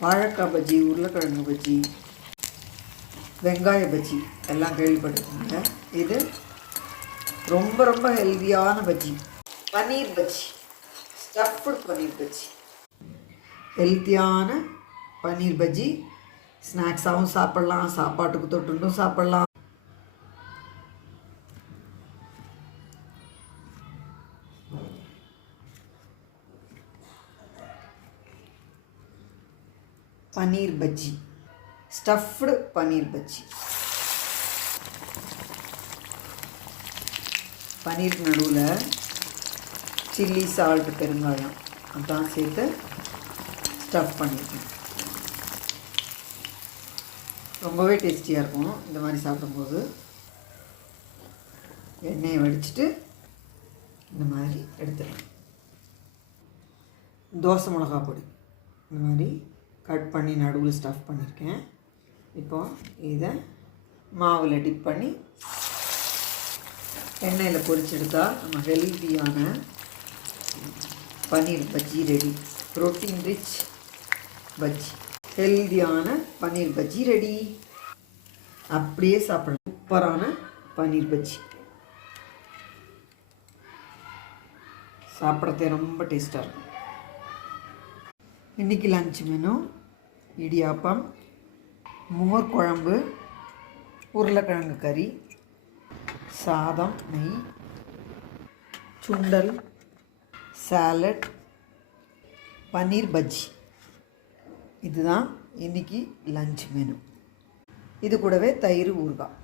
வாழைக்காய் பஜ்ஜி, உருளைக்கிழங்கு பஜ்ஜி, வெங்காய பஜ்ஜி எல்லாம் கேள்விப்பட்டிருக்கீங்க. இது ரொம்ப ரொம்ப ஹெல்தியான பஜ்ஜி. பன்னீர் பஜ்ஜி, ஸ்டஃப்டு பன்னீர் பஜ்ஜி. ஹெல்த்தியான பன்னீர் பஜ்ஜி ஸ்நாக்ஸாகவும் சாப்பிட்லாம், சாப்பாட்டுக்கு தொட்டுண்டும் சாப்பிட்லாம். பன்னீர் பஜ்ஜி, ஸ்டஃப்டு பன்னீர் பஜ்ஜி. பன்னீர் நடுவில் சில்லி, சால்ட், பெருங்காயம் அதான் சேர்த்து ஸ்டஃப் பண்ணியிருக்கேன். ரொம்பவே டேஸ்டியாக இருக்கும் இந்த மாதிரி சாப்பிடும்போது. எண்ணெயை வடிச்சிட்டு இந்த மாதிரி எடுத்துடலாம். தோசை மிளகா பொடி இந்த மாதிரி கட் பண்ணி நடுவில் ஸ்டஃப் பண்ணியிருக்கேன். இப்போது இதை மாவில் டிப் பண்ணி எண்ணெயில் பொரிச்செடுத்தா நம்ம ஹெல்த்தியான paneer bajji ready. Protein rich bajji, ஹெல்தியான பன்னீர் பஜ்ஜி ரெடி. அப்படியே சாப்பிடலாம். சூப்பரான பன்னீர் பஜ்ஜி. சாப்பிட்றதே ரொம்ப டேஸ்ட்டாக இருக்கும். இன்றைக்கி லஞ்ச் மெனு இடியாப்பம், மோர் குழம்பு, உருளைக்கிழங்கு கறி, சாதம், நெய், சுண்டல், சாலட், பன்னீர் பஜ்ஜி. இதுதான் இன்றைக்கி லஞ்ச் மெனு. இது கூடவே தயிர், ஊறுகாய்.